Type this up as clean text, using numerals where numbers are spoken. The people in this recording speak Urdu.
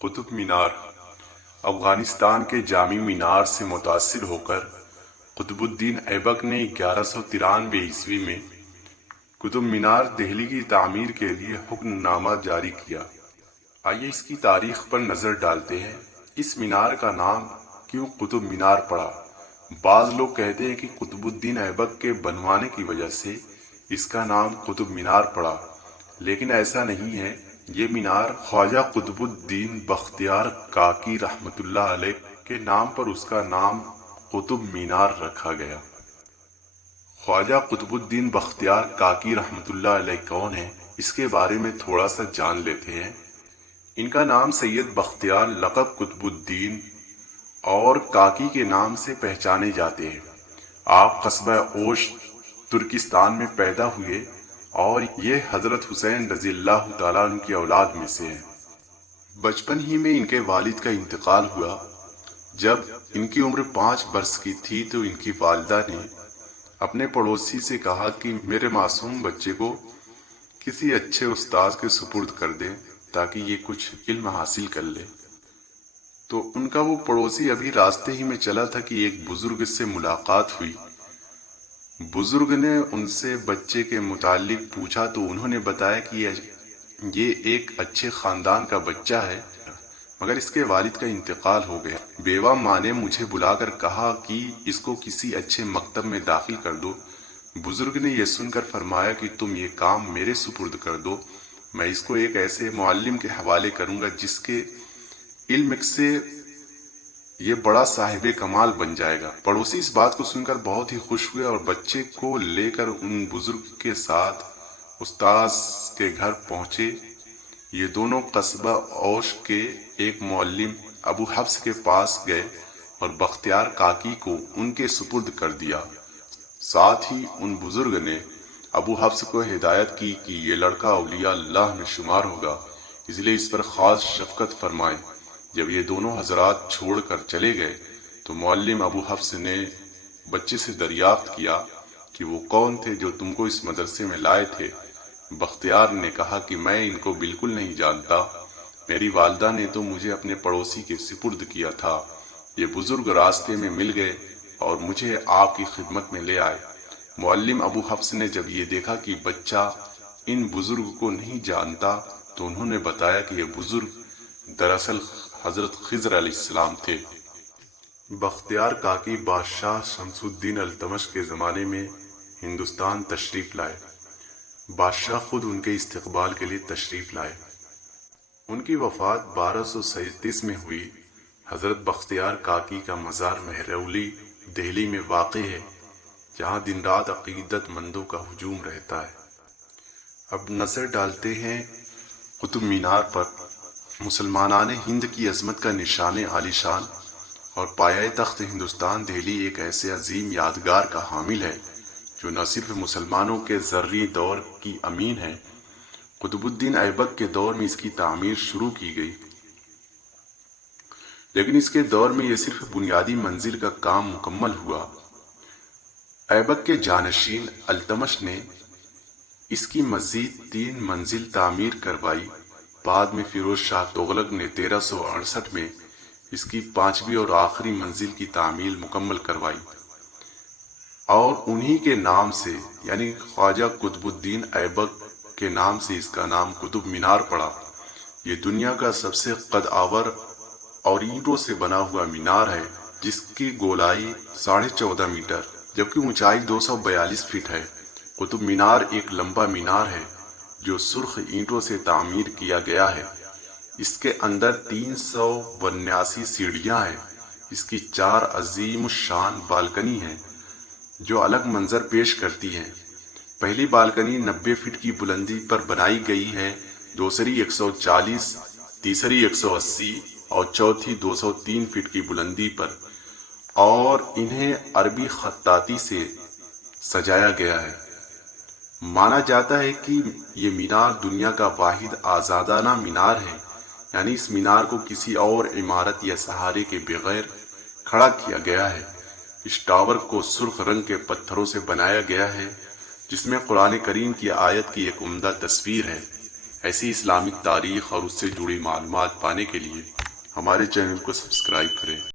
قطب مینار افغانستان کے جامع مینار سے متاثر ہو کر قطب الدین ایبک نے 1193 میں قطب مینار دہلی کی تعمیر کے لیے حکم نامہ جاری کیا۔ آئیے اس کی تاریخ پر نظر ڈالتے ہیں۔ اس مینار کا نام کیوں قطب مینار پڑا؟ بعض لوگ کہتے ہیں کہ قطب الدین ایبک کے بنوانے کی وجہ سے اس کا نام قطب مینار پڑا، لیکن ایسا نہیں ہے۔ یہ مینار خواجہ قطب الدین بختیار کاکی رحمۃ اللہ علیہ کے نام پر اس کا نام قطب مینار رکھا گیا۔ خواجہ قطب الدین بختیار کاکی رحمۃ اللہ علیہ کون ہیں؟ اس کے بارے میں تھوڑا سا جان لیتے ہیں۔ ان کا نام سید بختیار لقب قطب الدین اور کاکی کے نام سے پہچانے جاتے ہیں۔ آپ قصبہ اوش ترکستان میں پیدا ہوئے اور یہ حضرت حسین رضی اللہ تعالیٰ عنہ کی اولاد میں سے ہیں۔ بچپن ہی میں ان کے والد کا انتقال ہوا۔ جب ان کی عمر 5 برس کی تھی تو ان کی والدہ نے اپنے پڑوسی سے کہا کہ میرے معصوم بچے کو کسی اچھے استاذ کے سپرد کر دیں تاکہ یہ کچھ علم حاصل کر لے۔ تو ان کا وہ پڑوسی ابھی راستے ہی میں چلا تھا کہ ایک بزرگ سے ملاقات ہوئی۔ بزرگ نے ان سے بچے کے متعلق پوچھا تو انہوں نے بتایا کہ یہ ایک اچھے خاندان کا بچہ ہے، مگر اس کے والد کا انتقال ہو گیا۔ بیوہ ماں نے مجھے بلا کر کہا کہ اس کو کسی اچھے مکتب میں داخل کر دو۔ بزرگ نے یہ سن کر فرمایا کہ تم یہ کام میرے سپرد کر دو، میں اس کو ایک ایسے معلم کے حوالے کروں گا جس کے علم سے یہ بڑا صاحب کمال بن جائے گا۔ پڑوسی اس بات کو سن کر بہت ہی خوش ہوئے اور بچے کو لے کر ان بزرگ کے ساتھ استاذ کے گھر پہنچے۔ یہ دونوں قصبہ اوش کے ایک معلم ابو حفص کے پاس گئے اور بختیار کاکی کو ان کے سپرد کر دیا۔ ساتھ ہی ان بزرگ نے ابو حفص کو ہدایت کی کہ یہ لڑکا اولیاء اللہ میں شمار ہوگا، اس لیے اس پر خاص شفقت فرمائیں۔ جب یہ دونوں حضرات چھوڑ کر چلے گئے تو معلم ابو حفص نے بچے سے دریافت کیا کہ وہ کون تھے جو تم کو اس مدرسے میں لائے تھے؟ بختیار نے کہا کہ میں ان کو بالکل نہیں جانتا، میری والدہ نے تو مجھے اپنے پڑوسی کے سپرد کیا تھا۔ یہ بزرگ راستے میں مل گئے اور مجھے آپ کی خدمت میں لے آئے۔ معلم ابو حفص نے جب یہ دیکھا کہ بچہ ان بزرگ کو نہیں جانتا تو انہوں نے بتایا کہ یہ بزرگ دراصل حضرت خضر علیہ السلام تھے۔ بختیار کاکی بادشاہ شمس الدین التمش کے زمانے میں ہندوستان تشریف لائے۔ بادشاہ خود ان کے استقبال کے لیے تشریف لائے۔ ان کی وفات 1237 میں ہوئی۔ حضرت بختیار کاکی کا مزار مہرولی دہلی میں واقع ہے، جہاں دن رات عقیدت مندوں کا ہجوم رہتا ہے۔ اب نظر ڈالتے ہیں قطب مینار پر۔ مسلمانان ہند کی عظمت کا نشان عالی شان اور پایۂ تخت ہندوستان دہلی ایک ایسے عظیم یادگار کا حامل ہے جو نہ صرف مسلمانوں کے زرعی دور کی امین ہے۔ قطب الدین ایبک کے دور میں اس کی تعمیر شروع کی گئی، لیکن اس کے دور میں یہ صرف بنیادی منزل کا کام مکمل ہوا۔ ایبک کے جانشین التمش نے اس کی مزید 3 منزل تعمیر کروائی۔ بعد میں فیروز شاہ تغلق نے 1368 میں اس کی 5ویں اور آخری منزل کی تعمیر مکمل کروائی اور انہی کے نام سے یعنی خواجہ قطب الدین ایبک کے نام سے اس کا نام قطب مینار پڑا۔ یہ دنیا کا سب سے قد آور اور اینٹوں سے بنا ہوا مینار ہے، جس کی گولائی 14.5 میٹر جبکہ اونچائی 242 فٹ ہے۔ قطب مینار ایک لمبا مینار ہے جو سرخ اینٹوں سے تعمیر کیا گیا ہے۔ اس کے اندر 379 سیڑھیاں ہیں۔ اس کی 4 عظیم الشان بالکنی ہیں جو الگ منظر پیش کرتی ہیں۔ پہلی بالکنی 90 فٹ کی بلندی پر بنائی گئی ہے، دوسری 140، تیسری 180 اور چوتھی 203 فٹ کی بلندی پر، اور انہیں عربی خطاطی سے سجایا گیا ہے۔ مانا جاتا ہے کہ یہ مینار دنیا کا واحد آزادانہ مینار ہے، یعنی اس مینار کو کسی اور عمارت یا سہارے کے بغیر کھڑا کیا گیا ہے۔ اس ٹاور کو سرخ رنگ کے پتھروں سے بنایا گیا ہے جس میں قرآن کریم کی آیت کی ایک عمدہ تصویر ہے۔ ایسی اسلامک تاریخ اور اس سے جڑی معلومات پانے کے لیے ہمارے چینل کو سبسکرائب کریں۔